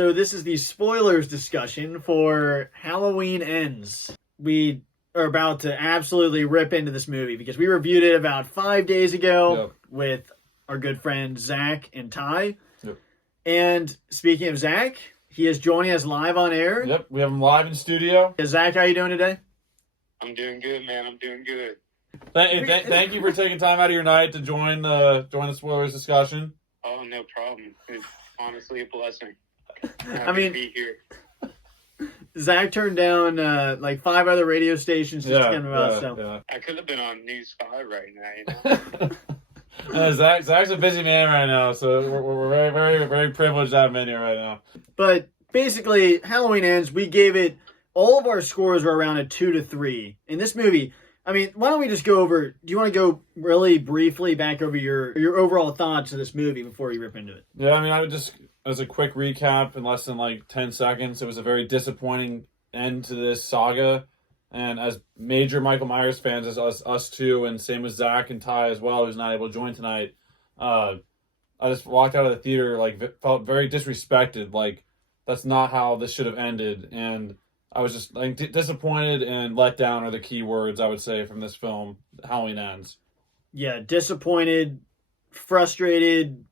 So this is the spoilers discussion for Halloween Ends. We are about to absolutely rip into this movie because we reviewed it about 5 days ago with our good friends Zach and Ty. Yep. And speaking of Zach, he is joining us live on air. Yep, we have him live in studio. Zach, how you doing today? I'm doing good, man. I'm doing good. Thank you for taking time out of your night to join the spoilers discussion. Oh, no problem. It's honestly a blessing. I mean, to be here. Zach turned down like 5 other radio stations just to get him out. I could have been on News 5 right now, you know? Zach's a busy man right now, so we're very, very, very privileged to have him in here right now. But basically, Halloween Ends, we gave it, all of our scores were around a 2 to 3. In this movie, I mean, why don't we just go over, do you want to go really briefly back over your overall thoughts of this movie before we rip into it? Yeah, I mean, I would just, as a quick recap in less than like 10 seconds, it was a very disappointing end to this saga. And as major Michael Myers fans, as us two, and same with Zach and Ty as well, who's not able to join tonight, I just walked out of the theater, like, felt very disrespected. Like, that's not how this should have ended. And I was just like disappointed and let down are the key words I would say from this film, Halloween Ends. Yeah, disappointed, frustrated,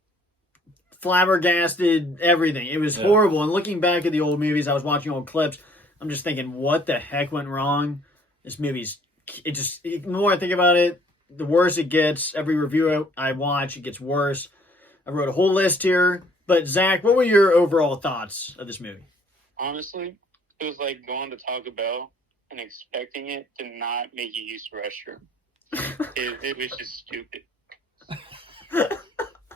flabbergasted, everything. It was horrible. And looking back at the old movies, I was watching old clips, I'm just thinking, what the heck went wrong? This movie's, the more I think about it, the worse it gets. Every review I watch, it gets worse. I wrote a whole list here. But Zach, what were your overall thoughts of this movie? Honestly, it was like going to Taco Bell and expecting it to not make you use the restroom. It was just stupid.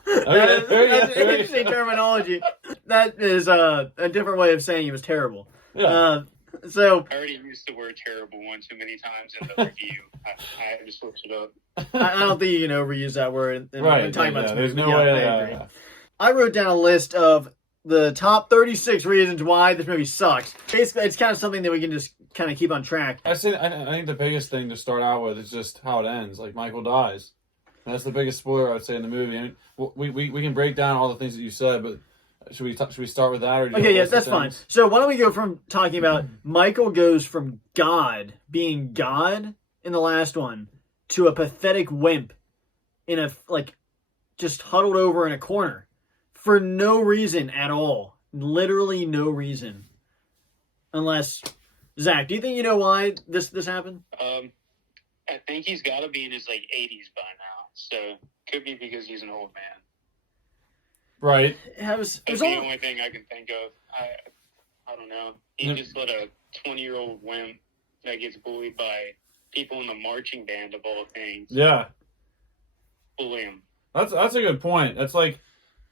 That's interesting terminology. That is a different way of saying it was terrible. Yeah. So I already used the word terrible one too many times in the review. I had to switch it up. I don't think you can overuse that word when talking about this movie. There's no way. I agree. I wrote down a list of the top 36 reasons why this movie sucks. Basically, it's kind of something that we can just kind of keep on track. I think the biggest thing to start out with is just how it ends. Like, Michael dies. And that's the biggest spoiler I would say in the movie. I mean, we can break down all the things that you said, but should we start with that? Or okay, yes, that's fine. So why don't we go from talking about Michael goes from God, being God in the last one, to a pathetic wimp in a, like, just huddled over in a corner for no reason at all. Literally no reason. Unless, Zach, do you think you know why this happened? I think he's got to be in his, like, 80s by now. So, could be because he's an old man. Right. That's the only thing I can think of. I don't know. He just let a 20-year-old wimp that gets bullied by people in the marching band of all things. Yeah. Bully him. That's a good point. That's like,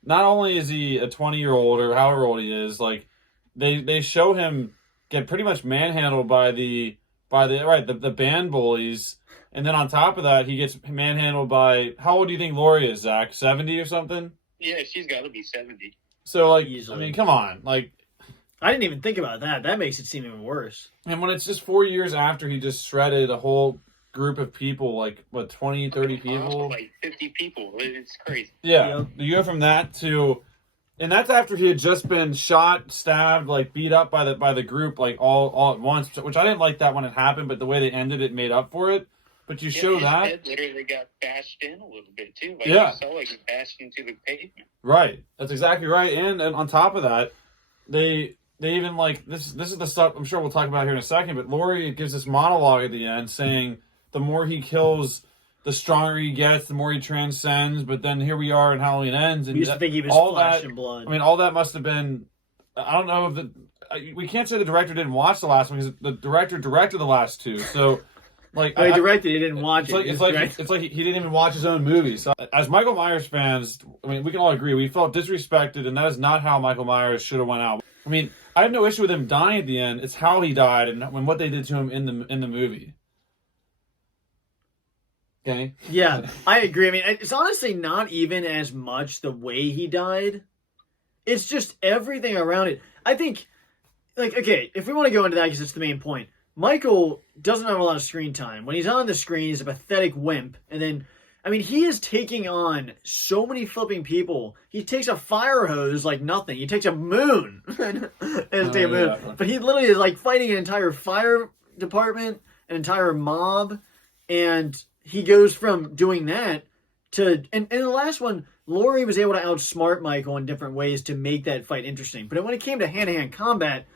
not only is he a 20-year-old or however old he is, like, they show him get pretty much manhandled by the band bullies, and then on top of that, he gets manhandled by, how old do you think Laurie is, Zach? 70 or something? Yeah, she's got to be 70. So, like, easily. I mean, come on. Like, I didn't even think about that. That makes it seem even worse. And when it's just 4 years after he just shredded a whole group of people, like, what, 20, 30 people? Like 50 people. It's crazy. Yeah. You go from that to... And that's after he had just been shot, stabbed, like, beat up by the group, like, all at once, which I didn't like that when it happened, but the way they ended it made up for it. But you show that... His head literally got bashed in a little bit, too. Like, you saw, like, it bashed into the pavement. Right. That's exactly right. And on top of that, they even, like, this is the stuff I'm sure we'll talk about here in a second, but Laurie gives this monologue at the end saying the more he kills, the stronger he gets, the more he transcends, but then here we are and Halloween Ends. And we used to think he was flesh and blood. I mean, all that must have been, I don't know if we can't say the director didn't watch the last one, because the director directed the last two, so... Like, he directed, he didn't watch it. It's like he didn't even watch his own movies. So, as Michael Myers fans, I mean, we can all agree, we felt disrespected, and that is not how Michael Myers should have went out. I mean, I have no issue with him dying at the end. It's how he died and what they did to him in the movie. Okay? Yeah, I agree. I mean, it's honestly not even as much the way he died. It's just everything around it. I think, like, okay, if we want to go into that because it's the main point, Michael doesn't have a lot of screen time. When he's on the screen, he's a pathetic wimp. And then I mean, he is taking on so many flipping people. He takes a fire hose like nothing. He takes a moon. Yeah. But he literally is like fighting an entire fire department, an entire mob, and he goes from doing that to and in the last one, Laurie was able to outsmart Michael in different ways to make that fight interesting. But when it came to hand-to-hand combat,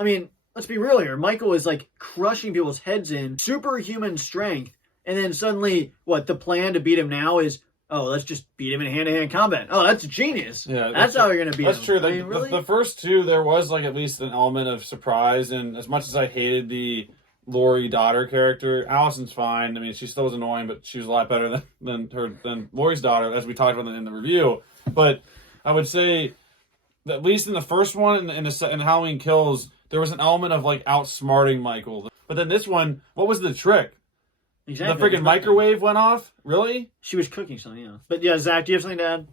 I mean, let's be real here. Michael is like crushing people's heads in superhuman strength. And then suddenly, the plan to beat him now is, let's just beat him in hand-to-hand combat. Oh, that's genius. Yeah, that's how you're going to beat him. That's true. I mean, really? The first two, there was like at least an element of surprise. And as much as I hated the Laurie daughter character, Allison's fine. I mean, she still was annoying, but she was a lot better than Laurie's daughter, as we talked about in the review. But I would say, that at least in the first one, in Halloween Kills, there was an element of like outsmarting Michael. But then this one, what was the trick? Exactly. The freaking microwave went off? Really? She was cooking something, yeah. But yeah, Zach, do you have something to add?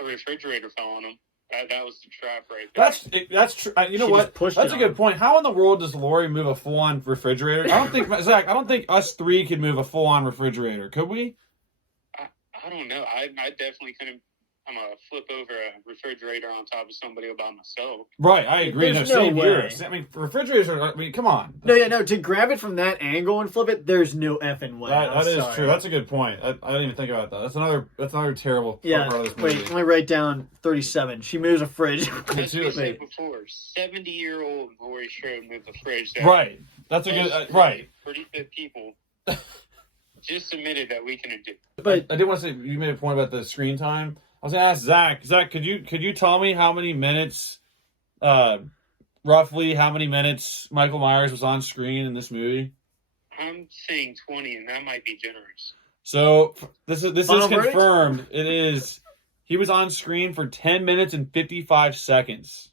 A refrigerator fell on him. That was the trap right there. That's true. You know She what? just That's a good point. How in the world does Laurie move a full-on refrigerator? I don't think Zach. I don't think us three could move a full-on refrigerator. Could we? I don't know. I definitely couldn't. I'm going to flip over a refrigerator on top of somebody by myself. Right, I agree. There's no no here. way. I mean, refrigerators are. I mean, come on. No. To grab it from that angle and flip it, there's no effing way. That is sorry. true. That's a good point. I didn't even think about that. That's another terrible Yeah. part of this movie. Wait, let me write down 37. She moves a fridge. As we too. said before, 70-year-old Laurie Strode moved the fridge. Right. That's a good. Right. Pretty fit people just admitted that we can do. But I did want to say you made a point about the screen time. I was gonna ask Zach. Zach, could you tell me how many minutes, roughly how many minutes Michael Myers was on screen in this movie? I'm saying 20, and that might be generous. So this is Final verdict? confirmed. It is. He was on screen for 10 minutes and 55 seconds.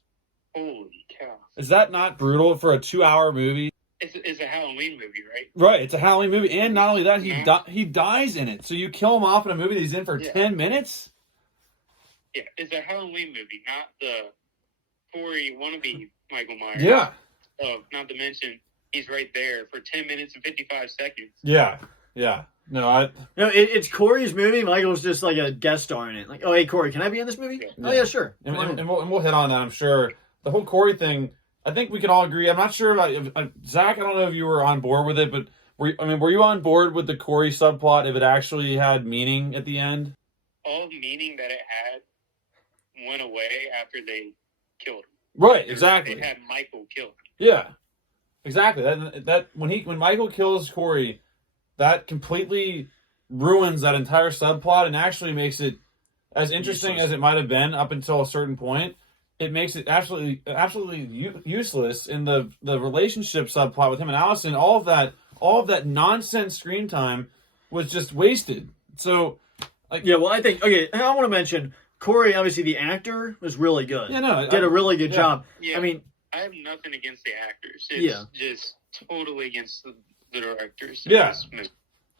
Holy cow! Is that not brutal for a 2-hour movie? It's a Halloween movie, right? Right, it's a Halloween movie, and not only that, he dies in it. So you kill him off in a movie that he's in for 10 minutes. Yeah, it's a Halloween movie, not the Corey wannabe Michael Myers. Yeah. Not to mention, he's right there for 10 minutes and 55 seconds. Yeah. No, it's Corey's movie. Michael's just like a guest star in it. Like, oh, hey, Corey, can I be in this movie? Yeah. Oh, yeah, sure. and we'll hit on that, I'm sure. The whole Corey thing, I think we can all agree. I'm not sure about Zach. I don't know if you were on board with it, but were you on board with the Corey subplot if it actually had meaning at the end? All the meaning that it had went away after they killed him. Right, exactly. They had Michael killed him. Yeah, exactly. That when Michael kills Corey, that completely ruins that entire subplot and actually makes it as interesting as it might have been up until a certain point. It makes it absolutely useless in the relationship subplot with him and Allison. All of that nonsense screen time was just wasted. So, I think I want to mention Corey. Obviously, the actor was really good. Yeah, no, did a really good job. Yeah, I mean, I have nothing against the actors. It's just totally against the directors. Yeah.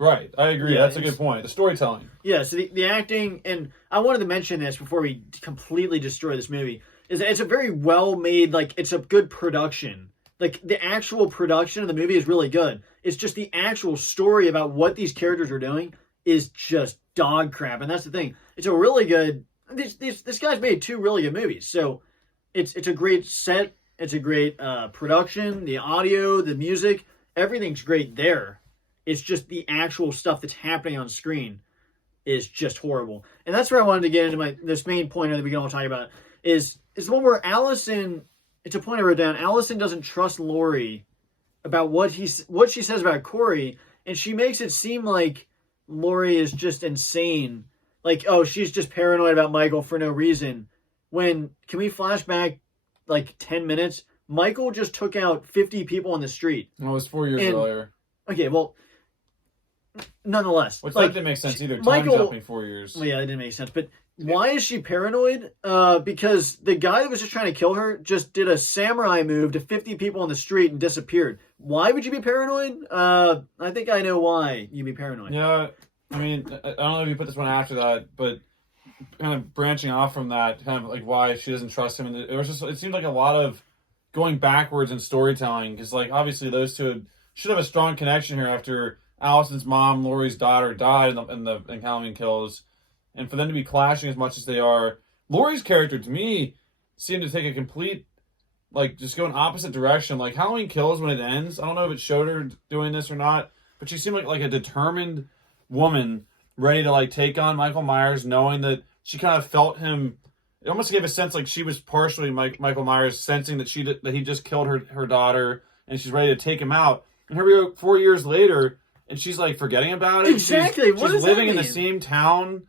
Right, I agree. Yeah, That's a good point. The storytelling. Yeah, so the acting, and I wanted to mention this before we completely destroy this movie, is that it's a very well made, like, it's a good production. Like, the actual production of the movie is really good. It's just the actual story about what these characters are doing is just dog crap, and that's the thing. It's a really good. This guy's made 2 really good movies, so it's a great set. It's a great production. The audio, the music, everything's great there. It's just the actual stuff that's happening on screen is just horrible, and that's where I wanted to get into this main point that we can all talk about is the one where Allison. It's a point I wrote down. Allison doesn't trust Laurie about what she says about Corey, and she makes it seem like Laurie is just insane. Like, oh, she's just paranoid about Michael for no reason. When, can we flash back like 10 minutes? Michael just took out 50 people on the street. It was 4 years earlier. Okay, well, nonetheless. Which like, that didn't make sense either. Michael, Time jumping 4 years. Well, yeah, that didn't make sense. But why is she paranoid? Because the guy that was just trying to kill her just did a samurai move to 50 people on the street and disappeared. Why would you be paranoid? I think I know why you'd be paranoid. Yeah, I mean, I don't know if you put this one after that, but kind of branching off from that, kind of like why she doesn't trust him. And it seemed like a lot of going backwards in storytelling because, like, obviously those two should have a strong connection here after Allison's mom, Lori's daughter, died in Halloween Kills, and for them to be clashing as much as they are, Lori's character to me seemed to take a complete, like, just go in opposite direction. Like Halloween Kills, when it ends, I don't know if it showed her doing this or not, but she seemed like a determined woman ready to like take on Michael Myers, knowing that she kind of felt him. It almost gave a sense like she was partially Michael Myers, sensing that he just killed her daughter, and she's ready to take him out. And here we go, 4 years later, and she's like forgetting about it. Exactly. What She's does living that in the mean? same town.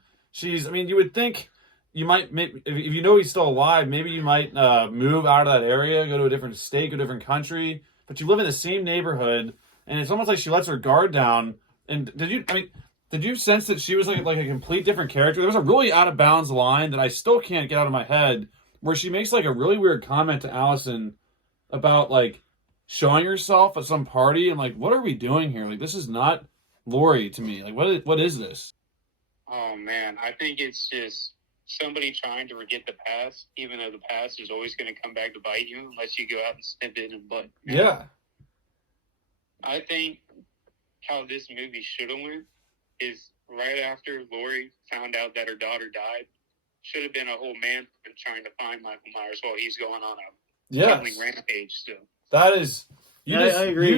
I mean, you would think you might, if you know he's still alive, maybe you might move out of that area, go to a different state, go to a different country. But you live in the same neighborhood, and it's almost like she lets her guard down. And did you sense that she was like a complete different character? There was a really out of bounds line that I still can't get out of my head, where she makes like a really weird comment to Allison about like showing herself at some party. I'm like, what are we doing here? Like, this is not Laurie to me. Like, what is this? Oh man, I think it's just somebody trying to forget the past, even though the past is always going to come back to bite you unless you go out and snip it in the butt. Yeah. I think how this movie should have went is right after Lori found out that her daughter died, should have been a whole man trying to find Michael Myers while he's going on a killing rampage still. That is, I agree.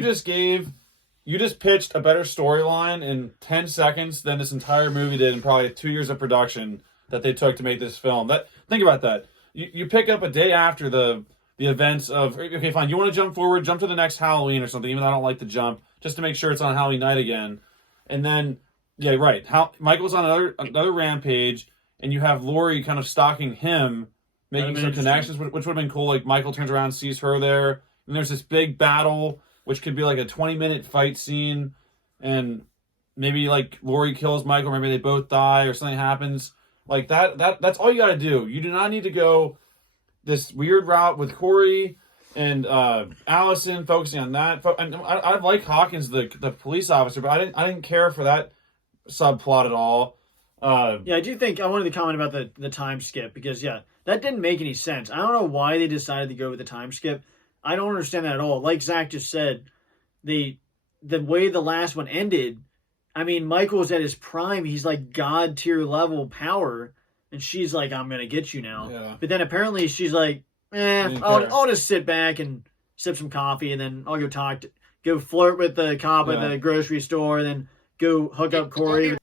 You just pitched a better storyline in 10 seconds than this entire movie did in probably 2 years of production that they took to make this film. Think about that. You pick up a day after the events of, okay, fine, you want to jump forward, jump to the next Halloween or something, even though I don't like the jump, just to make sure it's on Halloween night again. And then, yeah, right, Michael's on another rampage, and you have Laurie kind of stalking him, making some connections, which would have been cool. Like, Michael turns around, sees her there, and there's this big battle, which could be like a 20-minute fight scene, and maybe like Laurie kills Michael, maybe they both die or something happens. Like that's all you got to do. You do not need to go this weird route with Corey and Allison, focusing on that. And I like Hawkins, the police officer, but I didn't care for that subplot at all. Yeah, I do think I wanted to comment about the time skip because that didn't make any sense. I don't know why they decided to go with the time skip. I don't understand that at all. Like Zach just said, the way the last one ended, I mean, Michael's at his prime. He's like God tier level power, and she's like, "I'm gonna get you now." Yeah. But then apparently she's like, I'll just sit back and sip some coffee, and then I'll go flirt with the cop at the grocery store, and then go hook up Corey.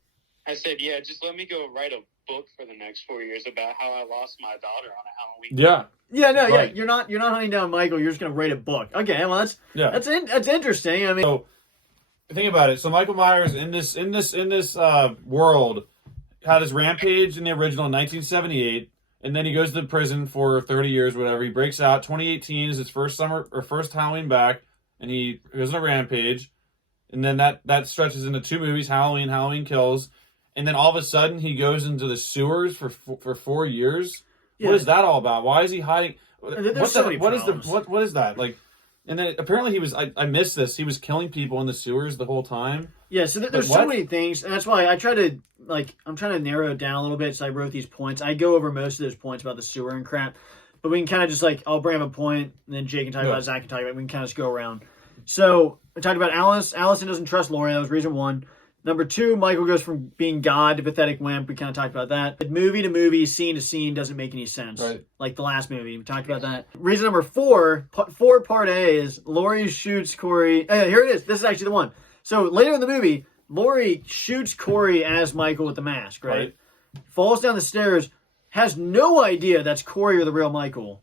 I said, yeah, just let me go write a book for the next 4 years about how I lost my daughter on a Halloween. Yeah. Yeah, no, right. You're not hunting down Michael. You're just gonna write a book. Okay, well that's interesting. I mean, so think about it. So Michael Myers in this world had his rampage in the original in 1978, and then he goes to prison for 30 years, whatever. He breaks out. 2018 is his first Halloween back, and he goes on a rampage, and then that stretches into 2 movies: Halloween Kills, and then all of a sudden he goes into the sewers for 4 years. Yeah. What is that all about? Why is he hiding? What is that like? And then apparently he was. I missed this. He was killing people in the sewers the whole time. Yeah, so there's so many things, and that's why I try to I'm trying to narrow it down a little bit. So I wrote these points. I go over most of those points about the sewer and crap, but we can kind of just I'll bring up a point, and then Jake can talk about it, Zach can talk about it. We can kind of just go around. So we talked about Alice. Allison doesn't trust Laurie. That was reason 1. Number 2, Michael goes from being God to pathetic wimp. We kind of talked about that. But movie to movie, scene to scene doesn't make any sense. Right. Like the last movie. We talked about that. Reason number 4, part A is Laurie shoots Corey. Here it is. This is actually the one. So later in the movie, Laurie shoots Corey as Michael with the mask, right? Falls down the stairs, has no idea that's Corey or the real Michael.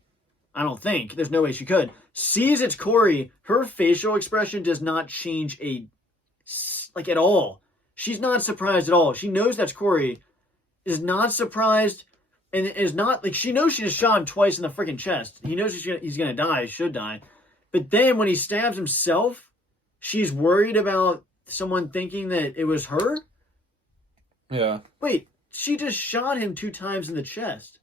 I don't think. There's no way she could. Sees it's Corey. Her facial expression does not change at all. She's not surprised at all. She knows that's Corey, is not surprised, and is not, she knows she just shot him twice in the freaking chest. He knows he's going to die, should die. But then when he stabs himself, she's worried about someone thinking that it was her? Yeah. Wait, she just shot him 2 times in the chest.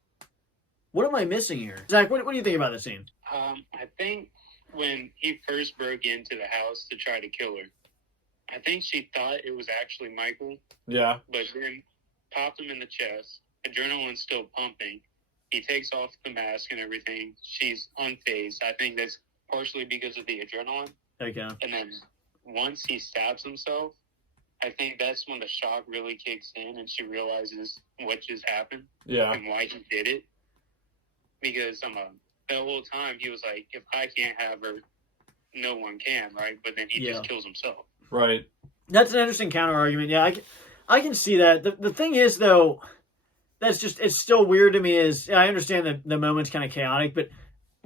What am I missing here? Zach, what do you think about this scene? I think when he first broke into the house to try to kill her, I think she thought it was actually Michael. Yeah. But then popped him in the chest. Adrenaline's still pumping. He takes off the mask and everything. She's unfazed. I think that's partially because of the adrenaline. Okay. And then once he stabs himself, I think that's when the shock really kicks in and she realizes what just happened Yeah. and why he did it. Because the whole time he was like, if I can't have her, no one can, right? But then he Yeah. just kills himself. Right. That's an interesting counter argument. Yeah, I can see that. The thing is, though, it's still weird to me. Is I understand that the moment's kind of chaotic, but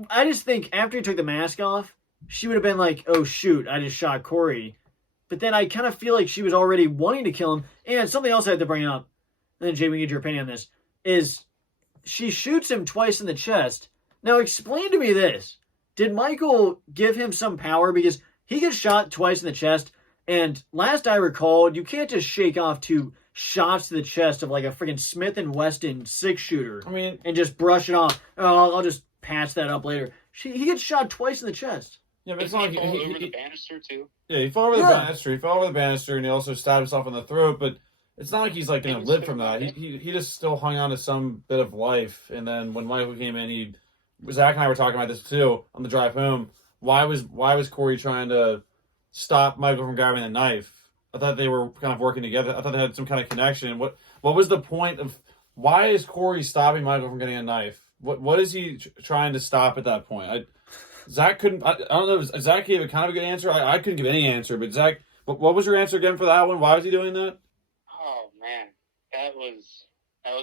I just think after he took the mask off, she would have been like, "Oh shoot, I just shot Corey." But then I kind of feel like she was already wanting to kill him. And something else I had to bring up, and then Jay, we get your opinion on this, is she shoots him twice in the chest. Now explain to me this. Did Michael give him some power? Because he gets shot twice in the chest, and last I recalled, you can't just shake off 2 shots to the chest of like a freaking Smith & Wesson 6-shooter I mean, and just brush it off. Oh, I'll just patch that up later. He gets shot twice in the chest. yeah, but Did it's not he like fall over the banister too? yeah, he fell over the Yeah. banister. He fell over the banister, and he also stabbed himself in the throat. But it's not like he's like going to He live was from that. still He just still hung on to some bit of life. And then when Michael came in, Zach and I were talking about this too on the drive home. Why was Corey trying to stop Michael from grabbing the knife? I thought they were kind of working together. I thought they had some kind of connection. What was the point of why is Corey stopping Michael from getting a knife? What is he trying to stop at that point? Zach couldn't. I don't know. Zach gave a kind of a good answer. I couldn't give any answer. But Zach, what was your answer again for that one? Why was he doing that? Oh man, that was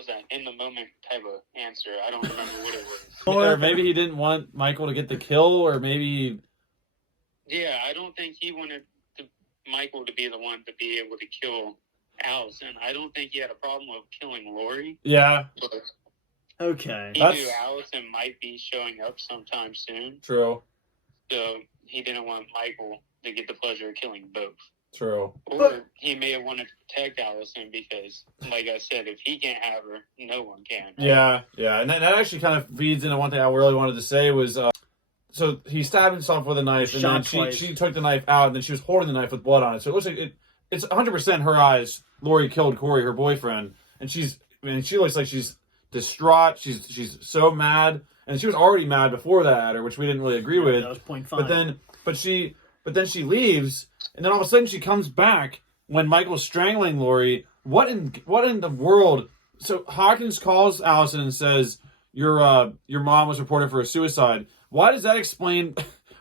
an in the moment type of answer. I don't remember what it was. Or maybe he didn't want Michael to get the kill, or maybe Yeah, I don't think he wanted Michael to be the one to be able to kill Allison. I don't think he had a problem with killing Lori, yeah, but Okay. he That's- knew Allison might be showing up sometime soon, true, so he didn't want Michael to get the pleasure of killing both. true. Or But- he may have wanted to protect Allison because, like I said, if he can't have her, no one can. right? Yeah, and that actually kind of feeds into one thing I really wanted to say was, so he stabbed himself with a knife, and then Shot twice. she took the knife out, and then she was holding the knife with blood on it. So it looks like it's 100% her eyes. Lori killed Corey, her boyfriend, and she looks like she's distraught. She's so mad, and she was already mad before that at her, which we didn't really agree with. That was 0.5. But then she leaves, and then all of a sudden she comes back when Michael's strangling Lori. What in the world? So Hawkins calls Allison and says, your mom was reported for a suicide. Why does that explain?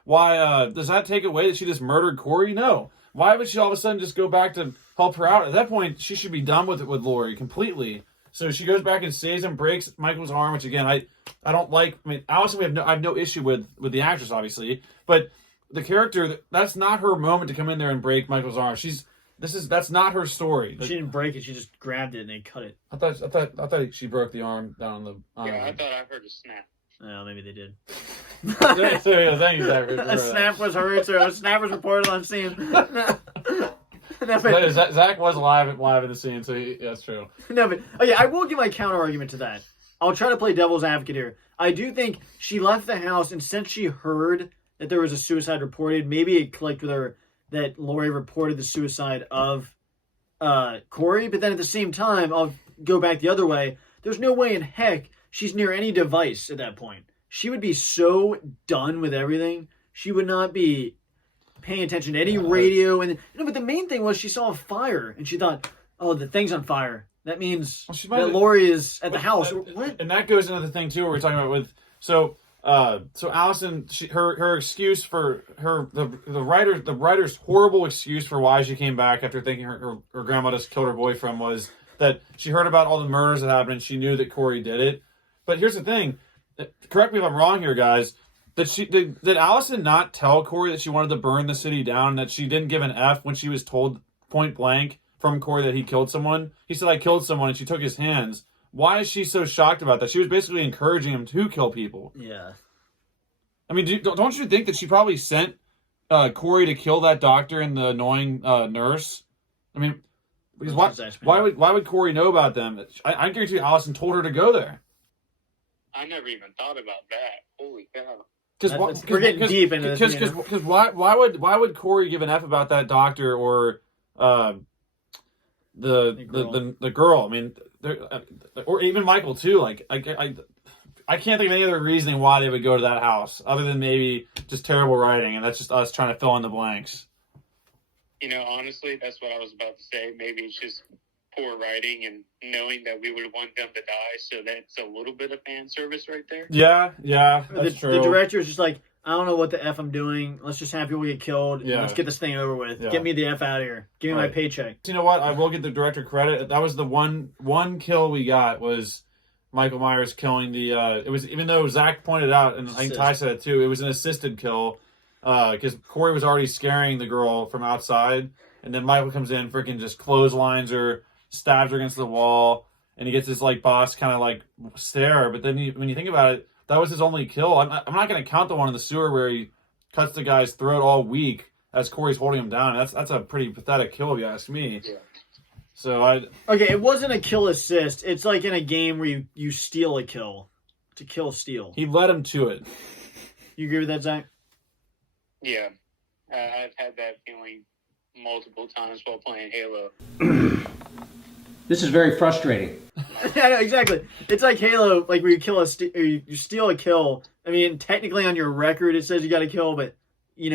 Why does that take away that she just murdered Corey? No. Why would she all of a sudden just go back to help her out? At that point, she should be done with it with Lori completely. So she goes back and saves him, breaks Michael's arm, which again I don't like. I mean, Allison, I have no issue with the actress, obviously, but the character, that's not her moment to come in there and break Michael's arm. That's not her story. she didn't break it. She just grabbed it and they cut it. I thought she broke the arm down on the. Yeah, I thought I heard a snap. Oh, maybe they did. So, yeah, thank you, Zach. A snap was heard, so a snap was reported on scene. Zach was live in the scene, so that's true. No, but okay, I will give my counter argument to that. I'll try to play devil's advocate here. I do think she left the house, and since she heard that there was a suicide reported, maybe it clicked with her that Lori reported the suicide of Corey. But then at the same time, I'll go back the other way. There's no way in heck she's near any device at that point. She would be so done with everything. She would not be paying attention to any radio. And but the main thing was she saw a fire, and she thought, "Oh, the thing's on fire. That means Well, she might that have- Lori is at the house." What? And that goes into the thing too, where we're talking about with so Allison, her excuse for the writer's horrible excuse for why she came back after thinking her grandma just killed her boyfriend was that she heard about all the murders that happened and she knew that Corey did it. But here's the thing, correct me if I'm wrong here, guys. Did Allison not tell Corey that she wanted to burn the city down, and that she didn't give an F when she was told point blank from Corey that he killed someone? He said, "I killed someone," and she took his hands. Why is she so shocked about that? She was basically encouraging him to kill people. Yeah. I mean, don't you think that she probably sent Corey to kill that doctor and the annoying nurse? I mean, because why would Corey know about them? I guarantee you Allison told her to go there. I never even thought about that. Holy cow. We're getting deep into this. Because why would Corey give an F about that doctor or the girl? I mean, or even Michael too. Like I can't think of any other reasoning why they would go to that house other than maybe just terrible writing, and that's just us trying to fill in the blanks. Honestly, that's what I was about to say. Maybe it's just poor writing and knowing that we would want them to die, so that's a little bit of fan service right there. Yeah, that's true. The director is just like, I don't know what the F I'm doing. Let's just have people get killed. Yeah. Let's get this thing over with. Yeah. Get me the F out of here. Give me my paycheck. You know what? I will give the director credit. That was the one kill we got was Michael Myers killing the. It was, even though Zach pointed out, and I think Ty said it too, it was an assisted kill because Corey was already scaring the girl from outside, and then Michael comes in, freaking just clotheslines her, stabs her against the wall, and he gets this like boss kind of like stare. But then when you think about it, that was his only kill. I'm not going to count the one in the sewer where he cuts the guy's throat all week as Corey's holding him down. That's a pretty pathetic kill, if you ask me. Yeah. So Okay, it wasn't a kill assist. It's like in a game where you steal a kill. To kill steal. he led him to it. You agree with that, Zach? Yeah, I've had that feeling multiple times while playing Halo. This is very frustrating. Yeah, exactly. It's like Halo, like where you kill or you steal a kill. I mean, technically on your record it says you got a kill, but it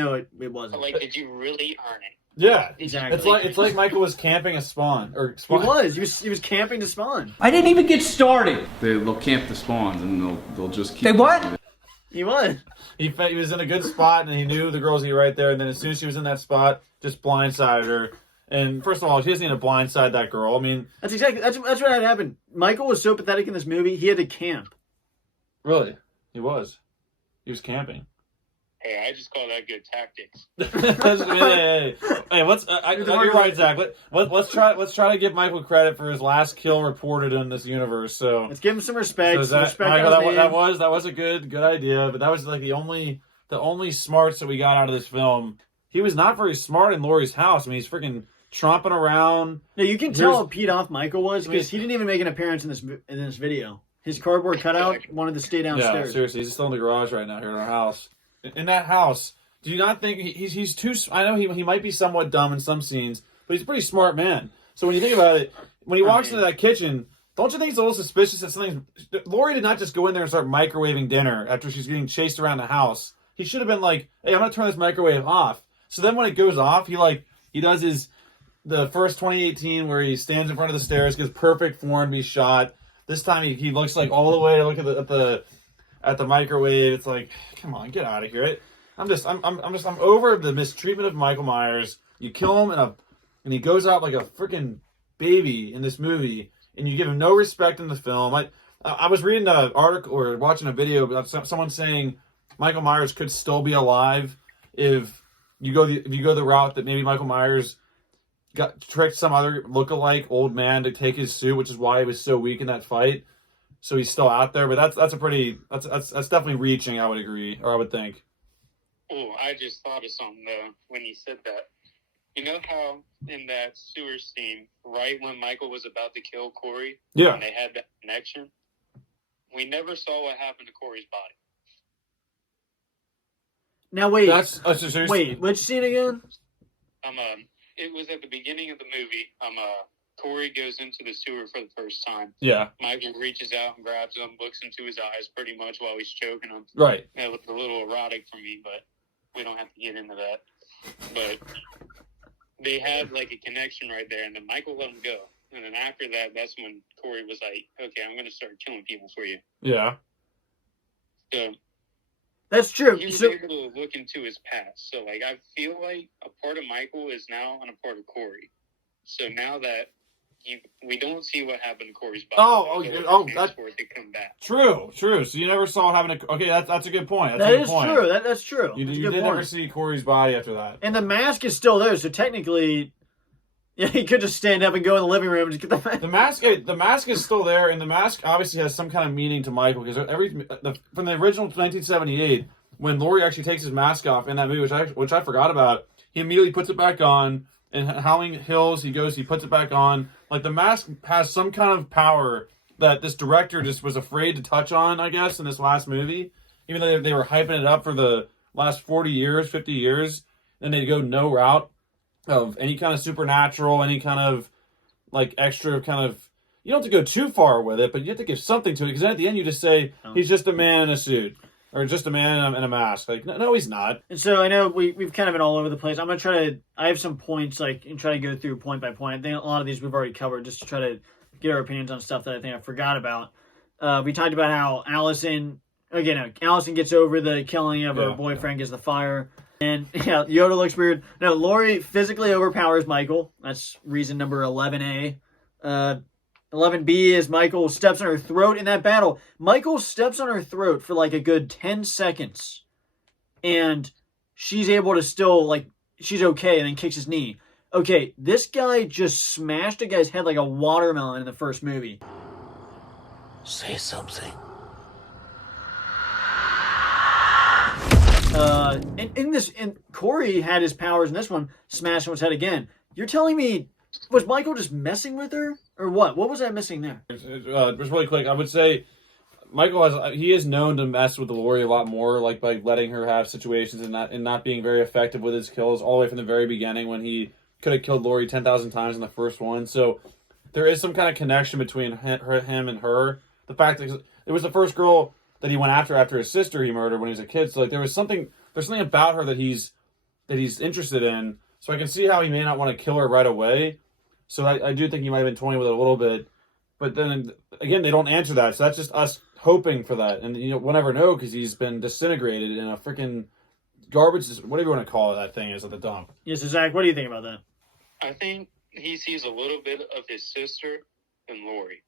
wasn't. But like, did you really earn it? Yeah, Exactly. It's like Michael was camping a spawn or He spawn. was. He was camping to spawn. I didn't even get started. They'll camp the spawns and they'll just keep. They what? He was. He was in a good spot and he knew the girl was gonna be right there. And then as soon as she was in that spot, just blindsided her. And first of all, she doesn't need to blindside that girl. I mean, That's what had happened. Michael was so pathetic in this movie. He had to camp. really, he was camping. Hey, I just call that good tactics. Hey, let's. You're right, Zach. Let's try to give Michael credit for his last kill reported in this universe. So, Let's give him some respect. so Some Zach, respect Michael, on his name. that was a good idea, but that was like the only smarts that we got out of this film. He was not very smart in Laurie's house. I mean, he's freaking tromping around. No, you can tell how peed off Michael was because he didn't even make an appearance in this video. His cardboard cutout wanted to stay downstairs. Yeah, seriously, he's still in the garage right now here in our house. In that house, do you not think he's too? I know he might be somewhat dumb in some scenes, but he's a pretty smart man. So when you think about it, when he walks into that kitchen, don't you think it's a little suspicious that something? Laurie did not just go in there and start microwaving dinner after she's getting chased around the house. He should have been like, "Hey, I'm gonna turn this microwave off." So then when it goes off, he does the first 2018 where he stands in front of the stairs, gets perfect form to be shot. This time he looks like all the way to look at the microwave. It's like, come on, get out of here. I'm over the mistreatment of Michael Myers. You kill him and he goes out like a freaking baby in this movie, and you give him no respect in the film. I was reading an article or watching a video about someone saying Michael Myers could still be alive if you go the route that maybe Michael Myers tricked some other lookalike old man to take his suit, which is why he was so weak in that fight. So he's still out there, but that's definitely reaching. I would agree, or I would think. Oh, I just thought of something though when you said that. You know how in that sewer scene, right when Michael was about to kill Corey, Yeah. and they had that connection, we never saw what happened to Corey's body. Now wait, Wait, which scene again? It was at the beginning of the movie. Corey goes into the sewer for the first time. Yeah, Michael reaches out and grabs him, looks into his eyes pretty much while he's choking him. right. It looked a little erotic for me, but we don't have to get into that. But they had like a connection right there, and then Michael let him go. And then after that, that's when Corey was like, okay, I'm going to start killing people for you. Yeah, So That's true. he was So, able to look into his past. So, like, I feel like a part of Michael is now on a part of Corey. So now that we don't see what happened to Corey's body. That's for it to come back. true. So you never saw having a. Okay, that's a good point. that is true. That's true. You That's a did good never point. see Corey's body after that. And the mask is still there, so technically, yeah, he could just stand up and go in the living room and just get the mask. The mask is still there, and the mask obviously has some kind of meaning to Michael because from the original 1978, when Laurie actually takes his mask off in that movie, which I forgot about, he immediately puts it back on. In Howling Hills, he puts it back on. Like, the mask has some kind of power that this director just was afraid to touch on, I guess, in this last movie. Even though they were hyping it up for the last 40 years, 50 years, and they go no route of any kind of supernatural, any kind of, like, extra kind of... You don't have to go too far with it, but you have to give something to it, because then at the end you just say, he's just a man in a suit. or just a man in a mask. Like, no, he's not. And so I know we've kind of been all over the place. I'm going to try to, I have some points, like, and try to go through point by point. I think a lot of these we've already covered, just to try to get our opinions on stuff that I think I forgot about. We talked about how Allison gets over the killing of her boyfriend, gets the fire. And yeah, Yoda looks weird. No, Laurie physically overpowers Michael. That's reason number 11A. 11B is Michael steps on her throat in that battle. Michael steps on her throat for like a good 10 seconds. And she's able to still, like, she's okay, and then kicks his knee. Okay, this guy just smashed a guy's head like a watermelon in the first movie. Say something. And Corey had his powers in this one, smash someone's head again. You're telling me, was Michael just messing with her? Or what? What was I missing there? Just really quick, I would say Michael he is known to mess with Laurie a lot more, like by letting her have situations and not being very effective with his kills all the way from the very beginning when he could have killed Laurie 10,000 times in the first one. So there is some kind of connection between him and her. The fact that it was the first girl that he went after his sister he murdered when he was a kid. So like there's something about her that he's interested in. So I can see how he may not want to kill her right away. So I do think he might have been toying with it a little bit. But then again, they don't answer that. So that's just us hoping for that. And we'll never know because he's been disintegrated in a freaking garbage, whatever you want to call that thing is at the dump. Yes, so Zach, what do you think about that? I think he sees a little bit of his sister in Laurie.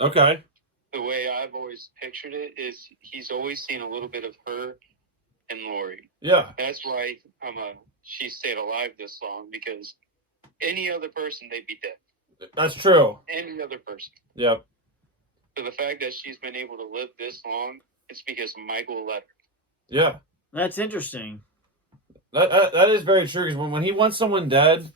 Okay. The way I've always pictured it is he's always seen a little bit of her and Laurie. Yeah. That's why she stayed alive this long, because any other person, they'd be dead. That's true. Any other person. Yep. So the fact that she's been able to live this long, it's because Michael let her. Yeah. That's interesting. That is very true, because when he wants someone dead,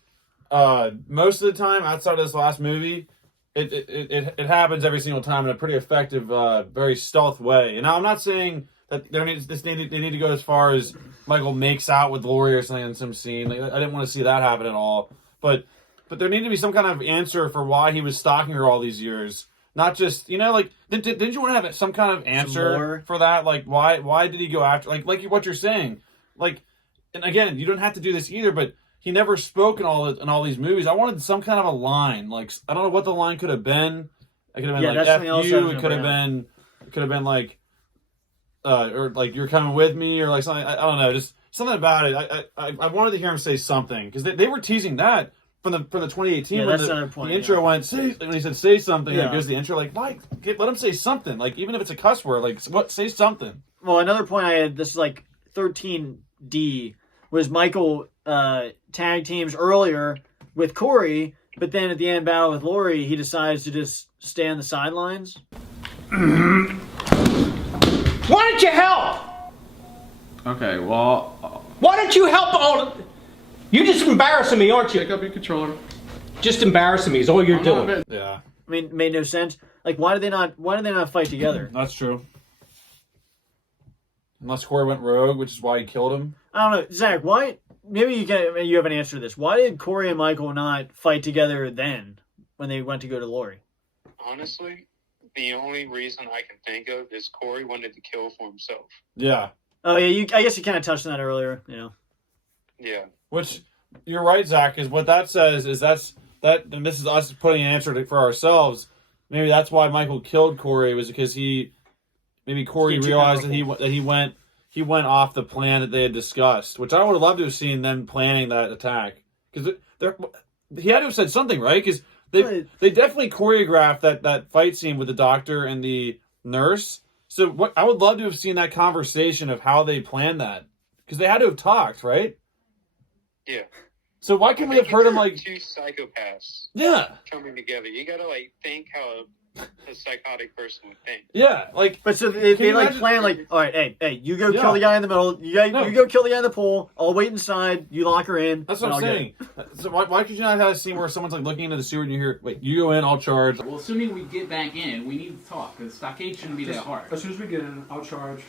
most of the time outside of this last movie, it happens every single time in a pretty effective, very stealth way. And now I'm not saying that they need to go as far as Michael makes out with Laurie or something in some scene. Like, I didn't want to see that happen at all. But there needed to be some kind of answer for why he was stalking her all these years. Not just, like, didn't you want to have some kind of answer for that? Like, why did he go after, like what you're saying? Like, and again, you don't have to do this either, but he never spoke in all these movies. I wanted some kind of a line. Like, I don't know what the line could have been. It could have been like F you. It could have been like, or like you're coming with me, or like something. I don't know, just something about it. I wanted to hear him say something, because they were teasing that from the 2018. Yeah, when that's another point. The intro went when he said say something. Yeah. Like, goes the intro, like, why? Let him say something. Like, even if it's a cuss word, like say something. Well, another point I had, this is like 13D, was Michael tag teams earlier with Corey, but then at the end battle with Laurie, he decides to just stay on the sidelines. Why don't you help? Okay, well, Why don't you help all? You just embarrassing me, aren't pick you? up your controller. Just embarrassing me is all you're doing. Yeah, I mean, it made no sense. Like, why did they not fight together? that's true. Unless Corey went rogue, which is why he killed him. I don't know, Zach. Why? Maybe you have an answer to this. Why did Corey and Michael not fight together then when they went to go to Laurie? Honestly, the only reason I can think of is Corey wanted to kill for himself. Yeah. Oh yeah, I guess you kind of touched on that earlier. Yeah. Which, you're right, Zach, is what that says is that, and this is us putting an answer for ourselves. Maybe that's why Michael killed Corey, was because Corey realized that he went off the plan that they had discussed, which I would have loved to have seen them planning that attack. Because he had to have said something, right? Because they definitely choreographed that fight scene with the doctor and the nurse. So I would love to have seen that conversation of how they planned that. Because they had to have talked, right? Yeah. So why couldn't we have heard him like... Two psychopaths Yeah. coming together. You gotta think how a psychotic person would think. Yeah, like... But so they you like imagine- plan like, all right, hey, you go Yeah. kill the guy in the middle. You go kill the guy in the pool. I'll wait inside. You lock her in. That's what and I'm I'll saying. So why could you not have a scene where someone's like looking into the sewer and you hear, wait, you go in, I'll charge. Well, assuming we get back in, we need to talk, because stockade shouldn't be that hard. As soon as we get in, I'll charge.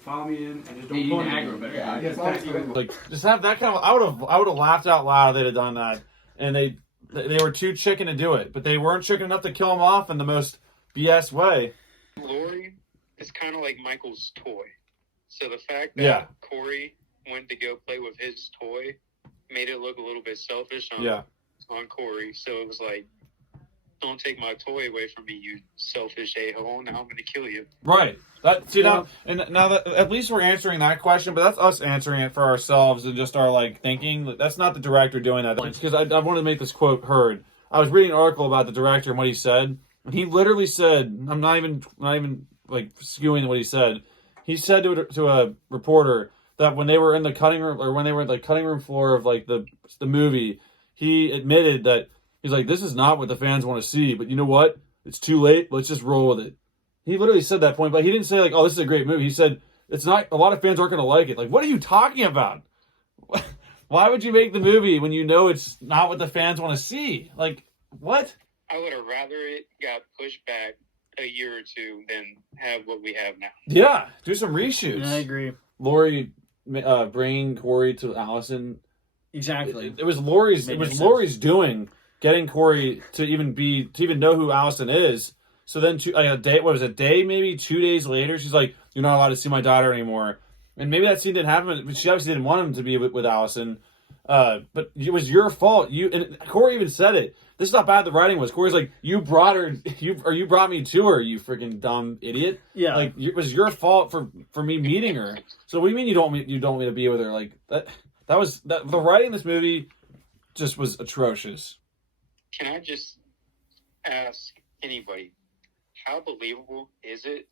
Follow me in and just Yeah, don't you pull need to me. aggro better. Yeah, Yes, exactly. Like, just have that kind of... I would have laughed out loud if they'd have done that. And they were too chicken to do it. But they weren't chicken enough to kill him off in the most BS way. Laurie is kind of like Michael's toy. So the fact that Yeah. Corey went to go play with his toy made it look a little bit selfish on Corey. So it was like, don't take my toy away from me, you selfish a-hole. Now I'm going to kill you. Right. Now that at least we're answering that question, but that's us answering it for ourselves and just our like thinking. That's not the director doing that. Because I wanted to make this quote heard. I was reading an article about the director and what he said, and he literally said, I'm not even like skewing what he said. He said to a reporter that when they were in the cutting room, or when they were at the cutting room floor of like the movie, he admitted that he's like, this is not what the fans want to see, but you know what? It's too late. Let's just roll with it. He literally said that point, but he didn't say like, oh, this is a great movie. He said, it's not, a lot of fans aren't going to like it. Like, what are you talking about? Why would you make the movie when you know it's not what the fans want to see? Like, what? I would have rather it got pushed back a year or two than have what we have now. Yeah, do some reshoots. Yeah, I agree. Lori bringing Corey to Allison. Exactly. It was Lori's. Made It was sense. Lori's doing, getting Corey to even know who Allison is. So then, maybe 2 days later, she's like, "You're not allowed to see my daughter anymore." And maybe that scene didn't happen, but she obviously didn't want him to be with Allison. But it was your fault. And Corey even said it. This is how bad the writing was. Corey's like, "You brought her, you brought me to her, you freaking dumb idiot." Yeah. Like, it was your fault for me meeting her. So what do you mean you don't want me to be with her? Like that was the writing in this movie just was atrocious. Can I just ask anybody, how believable is it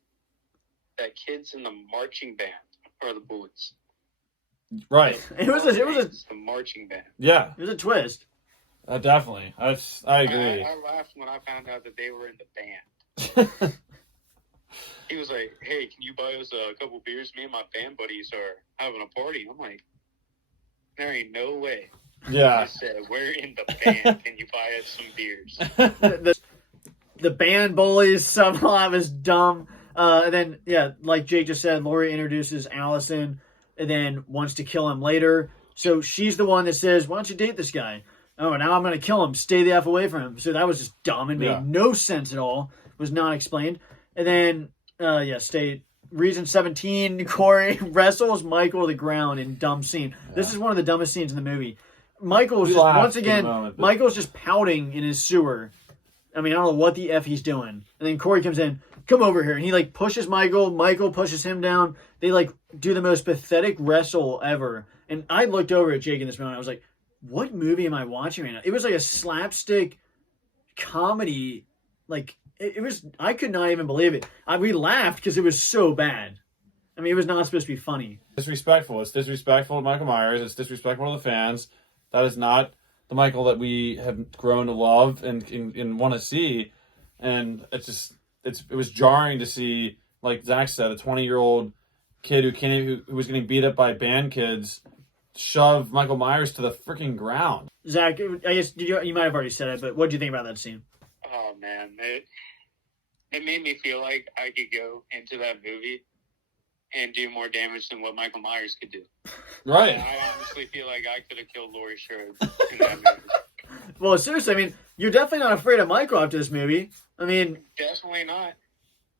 that kids in the marching band are the boys? Right. It was the marching band. Yeah. a twist. Definitely. I agree. I laughed when I found out that they were in the band. He was like, "Hey, can you buy us a couple beers? Me and my band buddies are having a party." I'm like, there ain't no way. Yeah. I said, "We're in the band. Can you buy us some beers?" The band bullies somehow was dumb. And then, yeah, like Jake just said, Lori introduces Allison and then wants to kill him later. So she's the one that says, "Why don't you date this guy?" Oh, now I'm going to kill him. Stay the F away from him. So that was just dumb and made no sense at all. Was not explained. And then, Reason 17, Corey wrestles Michael to the ground in dumb scene. Yeah. This is one of the dumbest scenes in the movie. Michael's just, once again, Michael's just pouting in his sewer. I mean, I don't know what the F he's doing. And then Corey comes in, "Come over here." And he, like, pushes Michael. Michael pushes him down. They, like, do the most pathetic wrestle ever. And I looked over at Jake in this moment. I was like, what movie am I watching right now? It was like a slapstick comedy. Like, it was, I could not even believe it. We laughed because it was so bad. I mean, it was not supposed to be funny. Disrespectful. It's disrespectful to Michael Myers. It's disrespectful to the fans. That is not the Michael that we have grown to love and want to see. And it was jarring to see, like Zach said, a 20-year-old kid who was getting beat up by band kids shove Michael Myers to the freaking ground. Zach, I guess you might have already said it, but what do you think about that scene? Oh man, it made me feel like I could go into that movie and do more damage than what Michael Myers could do. Right. I honestly feel like I could have killed Laurie Strode in that movie. Well, seriously, I mean, you're definitely not afraid of Michael after this movie. I mean, definitely not.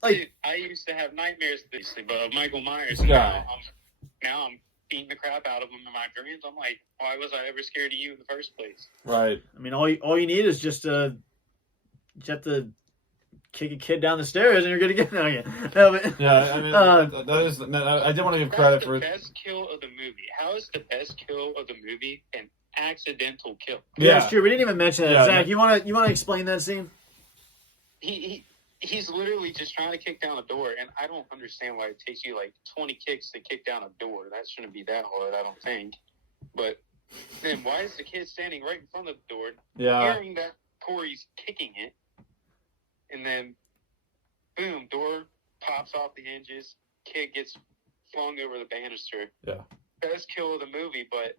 Like, dude, I used to have nightmares about Michael Myers. Yeah. Now I'm beating the crap out of him in my dreams. I'm like, why was I ever scared of you in the first place? Right. I mean, all you need is just you have to kick a kid down the stairs and you're gonna get no, but, yeah, I mean, that is. I did want to give credit for the best kill of the movie. How is the best kill of the movie an accidental kill? Yeah, it's true. We didn't even mention that. Yeah, Zach, you want to explain that scene? He's literally just trying to kick down a door, and I don't understand why it takes you like 20 kicks to kick down a door. That shouldn't be that hard, I don't think. But then why is the kid standing right in front of the door, hearing that Corey's kicking it, and then boom, door pops off the hinges, kid gets flung over the banister. Yeah. Best kill of the movie, but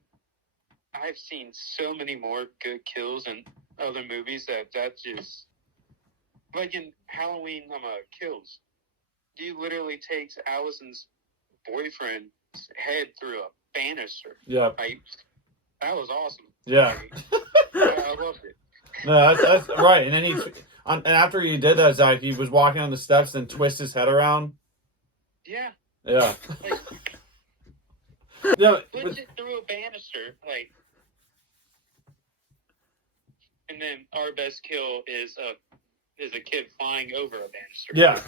I've seen so many more good kills in other movies that just... Like in Halloween Kills, he literally takes Allison's boyfriend's head through a banister. Yeah. Like, that was awesome. Yeah. I loved it. No, that's right. And then and after he did that, Zach, he was walking on the steps and twist his head around. Yeah. Yeah. Like, No, Puts it through a banister, like. And then our best kill is a kid flying over a banister. yeah.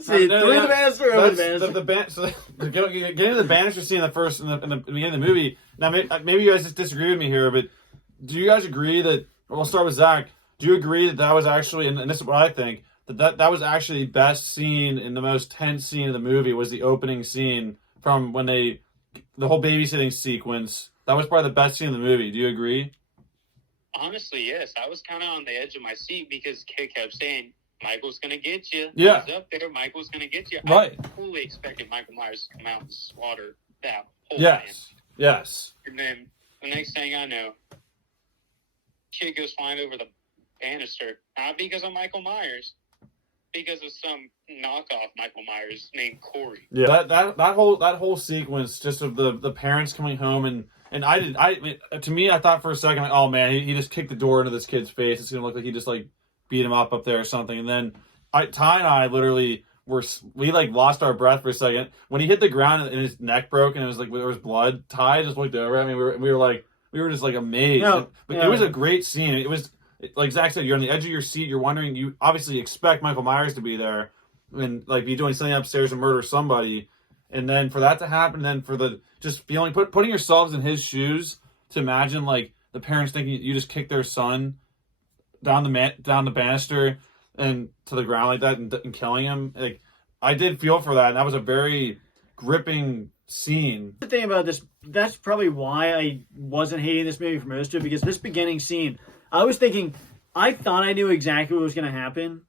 See, No, through yeah, the banister, over the That's banister. getting to the banister scene in the beginning of the movie. Now, maybe you guys just disagree with me here, but do you guys agree that? We'll start with Zach. Do you agree that was actually, and this is what I think, that was actually the best scene and the most tense scene of the movie was the opening scene from when the whole babysitting sequence. That was probably the best scene in the movie. Do you agree? Honestly, yes. I was kind of on the edge of my seat because kid kept saying, Michael's going to get you. Yeah. He's up there. Michael's going to get you. Right. I fully expected Michael Myers to come out and slaughter that whole Yes. Yes. man. And then the next thing I know, kid goes flying over the banister. Not because of Michael Myers. Because of some knockoff Michael Myers named Corey. Yeah. That whole sequence just of the parents coming home and to me, I thought for a second, like, oh man, he just kicked the door into this kid's face. It's gonna look like he just like beat him up there or something. And then Ty and I literally we like lost our breath for a second when he hit the ground and his neck broke and it was like there was blood. Ty just looked over at me. We were just like amazed. No, But yeah. it was a great scene. It was like Zach said, you're on the edge of your seat. You're wondering. You obviously expect Michael Myers to be there and like be doing something upstairs and murder somebody. And then for that to happen, then for the just feeling putting yourselves in his shoes to imagine like the parents thinking you just kicked their son down the banister and to the ground like that and killing him. Like I did feel for that, and that was a very gripping scene. The thing about this, that's probably why I wasn't hating this movie for most of it, because this beginning scene, I was thinking, I thought I knew exactly what was going to happen.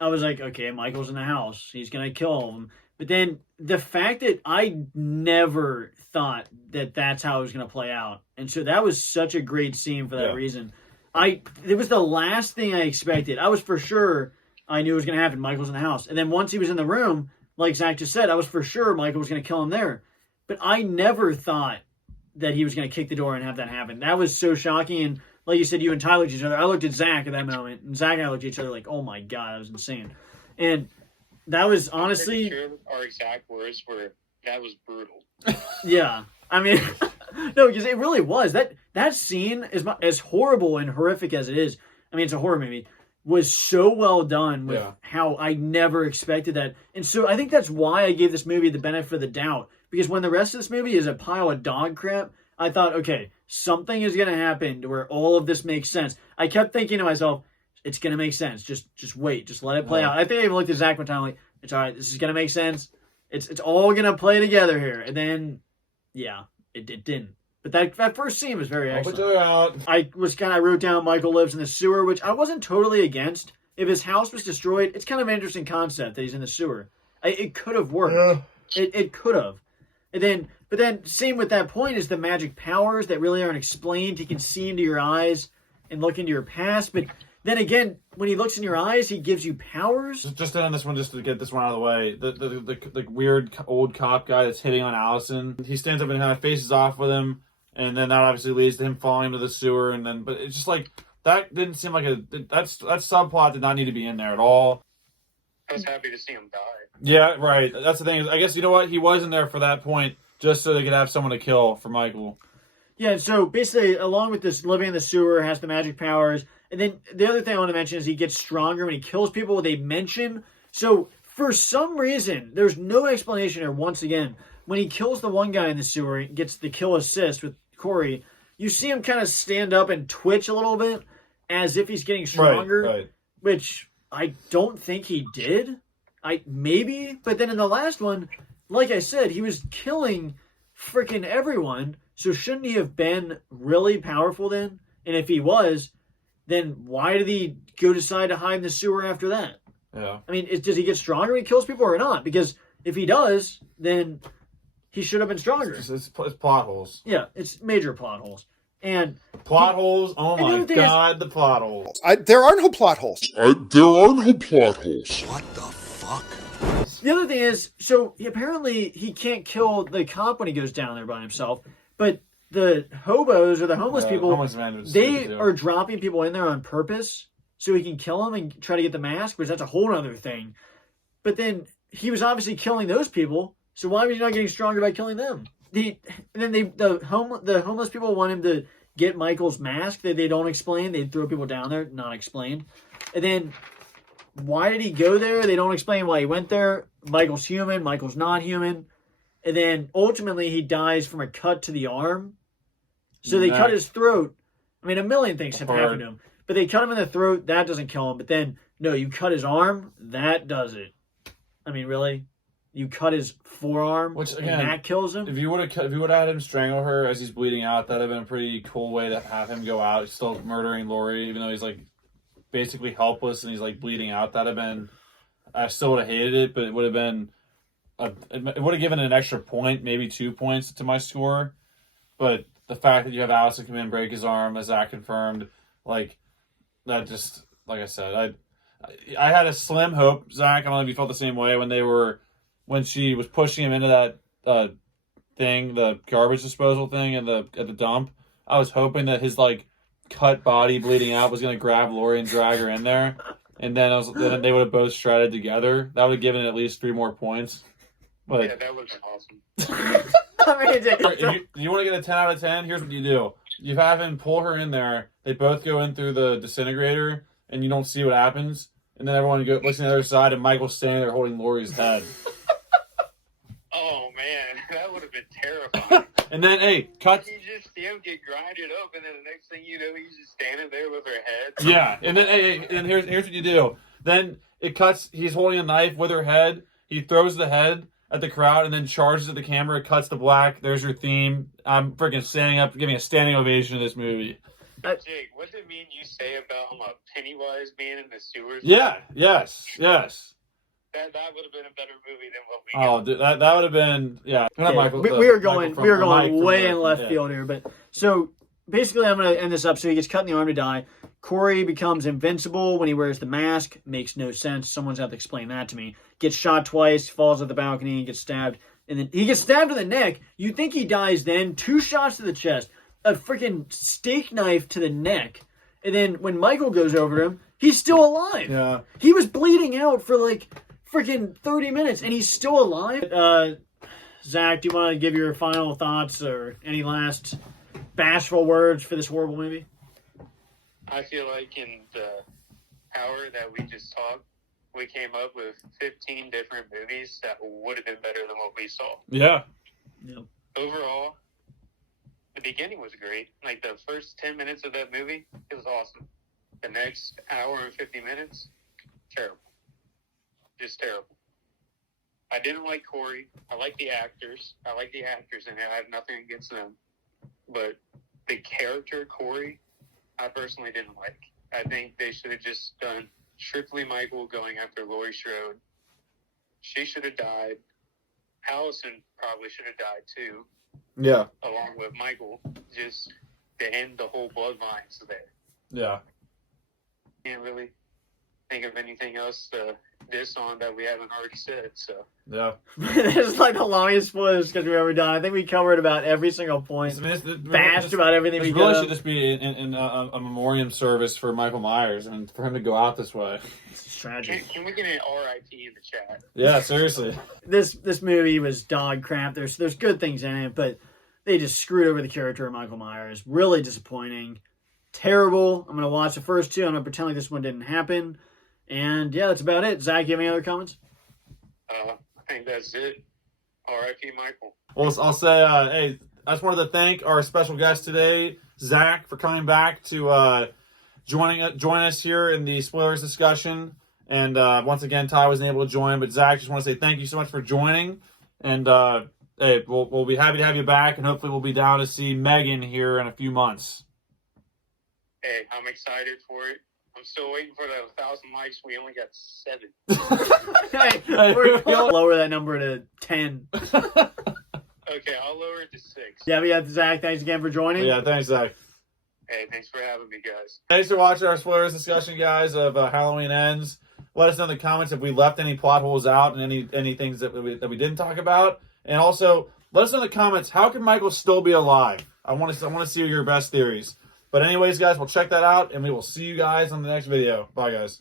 I was like, okay, Michael's in the house. He's going to kill all of them. But then the fact that I never thought that that's how it was going to play out. And so that was such a great scene for that reason. It was the last thing I expected. I was for sure, I knew it was going to happen. Michael's in the house. And then once he was in the room, like Zach just said, I was for sure Michael was going to kill him there. But I never thought that he was going to kick the door and have that happen. That was so shocking. And like you said, you and Ty looked at each other. I looked at Zach at that moment. And Zach and I looked at each other like, oh my God, that was insane. And that was honestly... I'm pretty sure our exact words were, that was brutal. Yeah. I mean, no, because it really was. That scene, as horrible and horrific as it is, I mean, it's a horror movie, was so well done with how I never expected that. And so I think that's why I gave this movie the benefit of the doubt. Because when the rest of this movie is a pile of dog crap, I thought, okay, something is going to happen to where all of this makes sense. I kept thinking to myself, it's going to make sense. Just wait. Just let it play out. I think I even looked at Zach one time like, it's all right. This is going to make sense. It's all going to play together here. And then, yeah, it didn't. But that first scene was very excellent. I wrote down Michael lives in the sewer, which I wasn't totally against. If his house was destroyed, it's kind of an interesting concept that he's in the sewer. It could have worked. Yeah. It could have. But then, same with that point is the magic powers that really aren't explained. He can see into your eyes and look into your past. But then again, when he looks in your eyes, he gives you powers. Just on this one, just to get this one out of the way, the weird old cop guy that's hitting on Allison, he stands up and kind of faces off with him, and then that obviously leads to him falling into the sewer, but it's just like, that didn't seem like that subplot did not need to be in there at all. I was happy to see him die. Yeah, right. That's the thing. I guess, you know what? He wasn't there for that point just so they could have someone to kill for Michael. Yeah, so basically, along with this living in the sewer, has the magic powers. And then the other thing I want to mention is he gets stronger when he kills people. They mention. So for some reason, there's no explanation here. Once again, when he kills the one guy in the sewer, gets the kill assist with Corey, you see him kind of stand up and twitch a little bit as if he's getting stronger. Right. Which I don't think he did. Maybe. But then in the last one, like I said, he was killing freaking everyone. So shouldn't he have been really powerful then? And if he was, then why did he decide to hide in the sewer after that? Yeah. I mean, does he get stronger when he kills people or not? Because if he does, then he should have been stronger. It's plot holes. Yeah, it's major plot holes. And plot holes? Oh my God, the plot holes. There are no plot holes. There are no plot holes. What the fuck? The other thing is, so apparently he can't kill the cop when he goes down there by himself, but the hobos or the homeless people, they are dropping people in there on purpose so he can kill them and try to get the mask, which that's a whole other thing. But then he was obviously killing those people, so why was he not getting stronger by killing them? the homeless people want him to get Michael's mask that they don't explain. They throw people down there, not explained. And then why did he go there? They don't explain why he went there. Michael's human. Michael's not human. And then ultimately he dies from a cut to the arm. So they cut his throat. I mean, a million things have happened to him. But they cut him in the throat. That doesn't kill him. But then, no, you cut his arm. That does it. I mean, really? You cut his forearm, Which, again, and that kills him? If you would have had him strangle her as he's bleeding out, that'd have been a pretty cool way to have him go out. He's still murdering Lori, even though he's like basically helpless and he's like bleeding out. That'd have been. I still would have hated it, but it would have been. It would have given an extra point, maybe 2 points to my score. But the fact that you have Allison come in, break his arm, as Zach confirmed, like that just, like I said, I had a slim hope, Zach. I don't know if you felt the same way when she was pushing him into that thing, the garbage disposal thing at the dump. I was hoping that his like cut body bleeding out was gonna grab Lori and drag her in there, and then then they would have both shredded together. That would have given at least 3 more points. But Yeah, that would have been awesome. if you want to get a 10 out of 10, here's what you do. You have him pull her in there. They both go in through the disintegrator, and you don't see what happens. And then everyone looks on the other side, and Michael's standing there holding Lori's head. Oh man, that would have been terrifying. And then, hey, cut. You just see him get grinded up, and then the next thing you know, he's just standing there with her head. Yeah, and then and here's what you do. Then it cuts. He's holding a knife with her head. He throws the head at the crowd, and then charges at the camera. It cuts to black. There's your theme. I'm freaking standing up, giving a standing ovation to this movie. Jake, what did it mean you say about Pennywise being in the sewers? Yeah. Yes. That would have been a better movie than what we Oh, got. dude, that would have been Okay, Michael. we are going Mike from way the- in left yeah. field here, but so basically I'm going to end this up. So he gets cut in the arm to die. Corey becomes invincible when he wears the mask. Makes no sense. Someone's have to explain that to me. Gets shot twice, falls at the balcony, gets stabbed, and then he gets stabbed in the neck. You think he dies then? 2 shots to the chest, a freaking steak knife to the neck, and then when Michael goes over to him, he's still alive. Yeah. He was bleeding out for like freaking 30 minutes, and he's still alive. Zach, do you want to give your final thoughts or any last bashful words for this horrible movie? I feel like in the hour that we just talked, we came up with 15 different movies that would have been better than what we saw. Yeah. Overall, the beginning was great. Like the first 10 minutes of that movie, it was awesome. The next hour and 50 minutes, terrible. Just terrible. I didn't like Corey. I like the actors. I like the actors in it. I have nothing against them. But the character, Corey, I personally didn't like. I think they should have just done strictly Michael going after Laurie Strode. She should have died. Allison probably should have died too, Yeah. along with Michael, just to end the whole bloodlines there. Yeah. Can't really think of anything else to diss on that we haven't already said, so. Yeah. This is like the longest spoilers because we've ever done. I think we covered about every single point. Bashed about everything we really got. should just be in a memoriam service for Michael Myers and for him to go out this way. It's tragic. Can we get an RIP in the chat? Yeah, seriously. This movie was dog crap. There's good things in it, but they just screwed over the character of Michael Myers. Really disappointing. Terrible. I'm going to watch the first 2. I'm going to pretend like this one didn't happen. And yeah, that's about it. Zach, you have any other comments? I think that's it. RIP Michael. Well, I'll say, hey, I just wanted to thank our special guest today, Zach, for coming back to join us here in the spoilers discussion. And once again, Ty wasn't able to join, but Zach, just want to say thank you so much for joining. And hey, we'll be happy to have you back, and hopefully we'll be down to see Megan here in a few months. Hey, I'm excited for it. I'm still waiting for the 1,000 likes. We only got 7. Hey, we're gonna lower that number to 10. Okay, I'll lower it to 6. Yeah, we have Zach. Thanks again for joining. Yeah, thanks, Zach. Hey, thanks for having me, guys. Thanks for watching our spoilers discussion, guys, of Halloween Ends. Let us know in the comments if we left any plot holes out and any things that we didn't talk about. And also, let us know in the comments, how can Michael still be alive? I want to see your best theories. But anyways, guys, we'll check that out, and we will see you guys on the next video. Bye, guys.